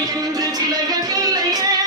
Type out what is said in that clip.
இன்று விலகவில்லையே